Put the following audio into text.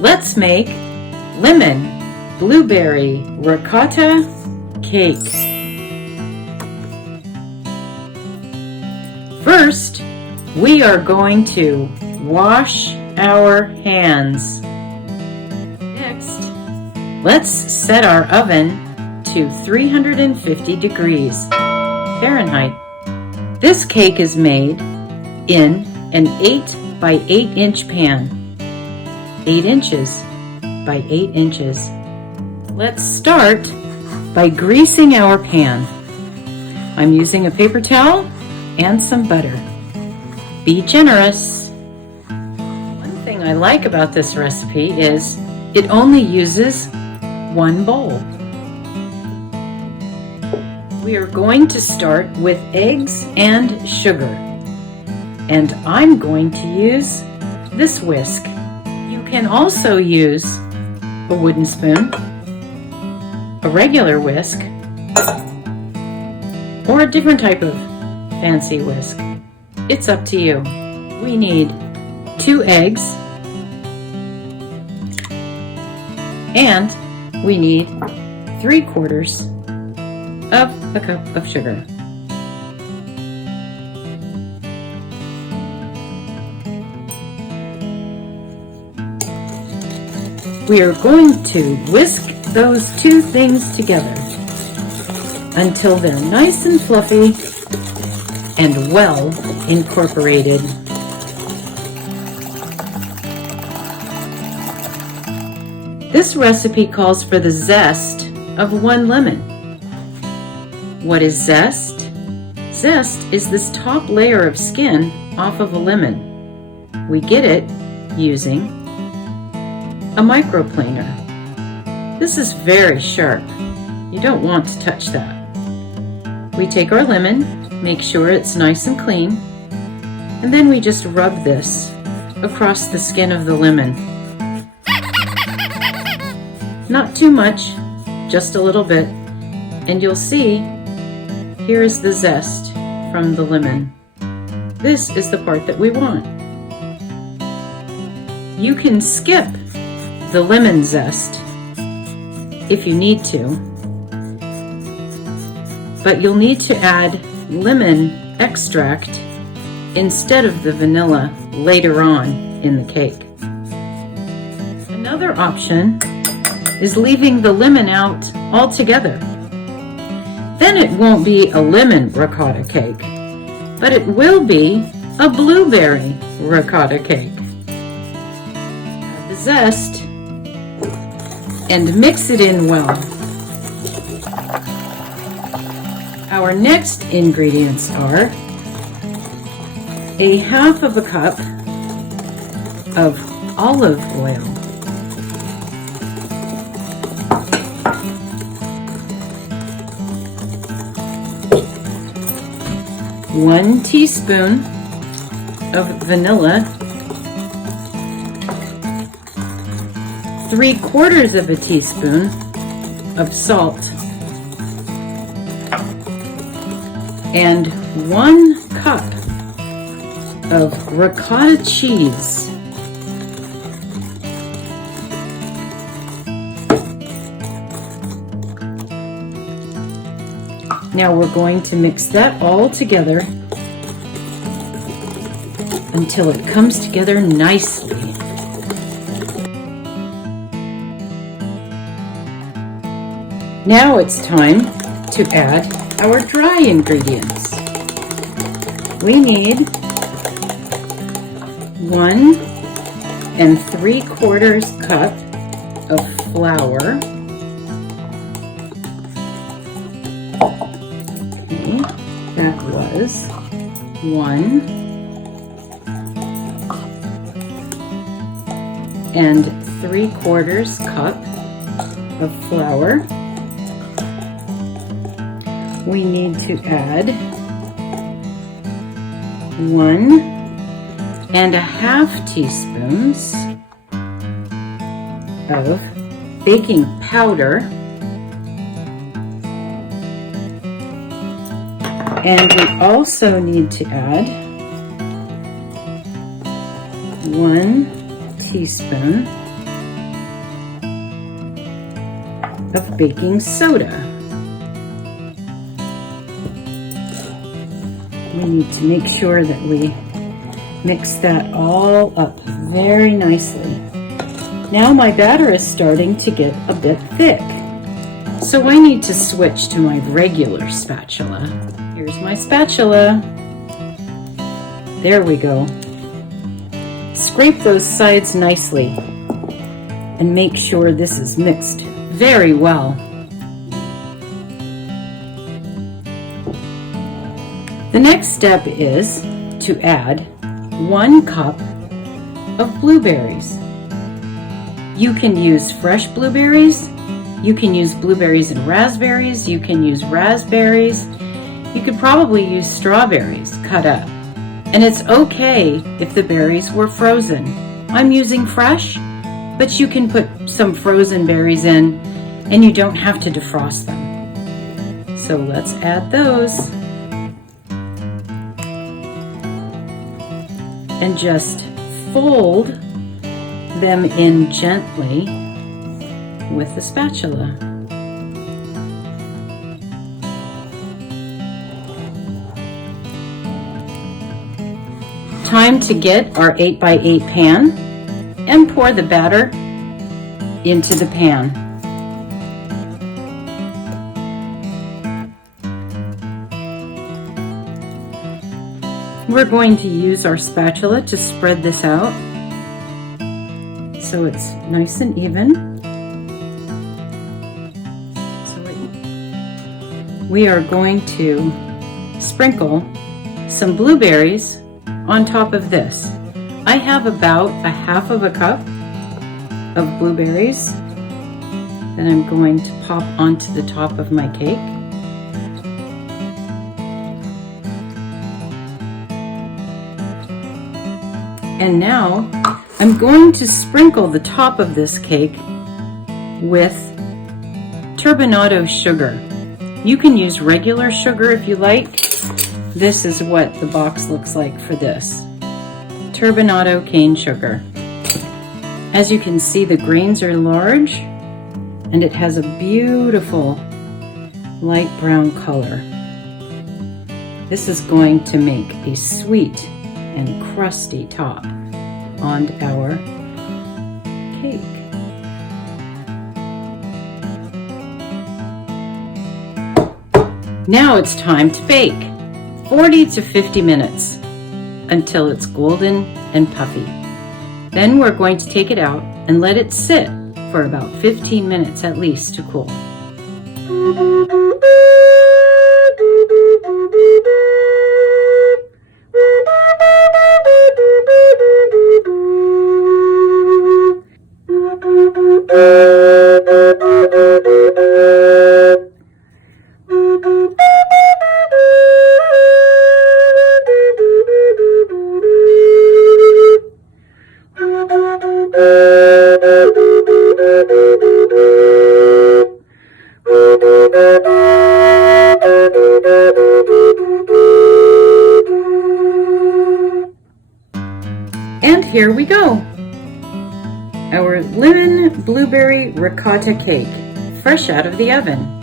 Let's make Lemon Blueberry Ricotta Cake. First, we are going to wash our hands. Next, let's set our oven to 350 degrees Fahrenheit. This cake is made in an 8 by 8 inch pan, 8 inches by 8 inches. Let's start by greasing our pan. I'm using a paper towel and some butter. Be generous. One thing I like about this recipe is it only uses one bowl. We are going to start with eggs and sugar, and I'm going to use this whisk. You can also use a wooden spoon, a regular whisk, or a different type of fancy whisk. It's up to you. We need 2 eggs, and we need 3/4 of a cup of sugar. We are going to whisk those 2 things together until they're nice and fluffy and well incorporated. This recipe calls for the zest of 1 lemon. What is zest? Zest is this top layer of skin off of a lemon. We get it using a microplaner. This is very sharp. You don't want to touch that. We take our lemon, make sure it's nice and clean, and then we just rub this across the skin of the lemon. Not too much, just a little bit, and you'll see here is the zest from the lemon. This is the part that we want. You can skip the lemon zest if you need to, but you'll need to add lemon extract instead of the vanilla later on in the cake. Another option is leaving the lemon out altogether. Then it won't be a lemon ricotta cake, but it will be a blueberry ricotta cake. Add the zest and mix it in well. Our next ingredients are a 1/2 cup of olive oil, 1 teaspoon of vanilla, 3/4 of a teaspoon of salt, and 1 cup of ricotta cheese. Now we're going to mix that all together until it comes together nicely. Now it's time to add our dry ingredients. We need 1 3/4 cup of flour. Okay, that was 1 3/4 cup of flour. We need to add 1 1/2 teaspoons of baking powder, and we also need to add 1 teaspoon of baking soda. We need to make sure that we mix that all up very nicely. Now my batter is starting to get a bit thick, so I need to switch to my regular spatula. Here's my spatula. There we go. Scrape those sides nicely and make sure this is mixed very well. The next step is to add 1 cup of blueberries. You can use fresh blueberries, you can use blueberries and raspberries, you can use raspberries, you could probably use strawberries cut up. And it's okay if the berries were frozen. I'm using fresh, but you can put some frozen berries in and you don't have to defrost them. So let's add those. And just fold them in gently with the spatula. Time to get our 8x8 pan and pour the batter into the pan. We're going to use our spatula to spread this out so it's nice and even. We are going to sprinkle some blueberries on top of this. I have about 1/2 cup of blueberries that I'm going to pop onto the top of my cake. And now I'm going to sprinkle the top of this cake with turbinado sugar. You can use regular sugar if you like. This is what the box looks like for this. Turbinado cane sugar. As you can see, the grains are large and it has a beautiful light brown color. This is going to make a sweet and crusty top on our cake. Now it's time to bake. 40 to 50 minutes until it's golden and puffy. Then we're going to take it out and let it sit for about 15 minutes at least to cool. And here we go, our lemon blueberry ricotta cake, fresh out of the oven.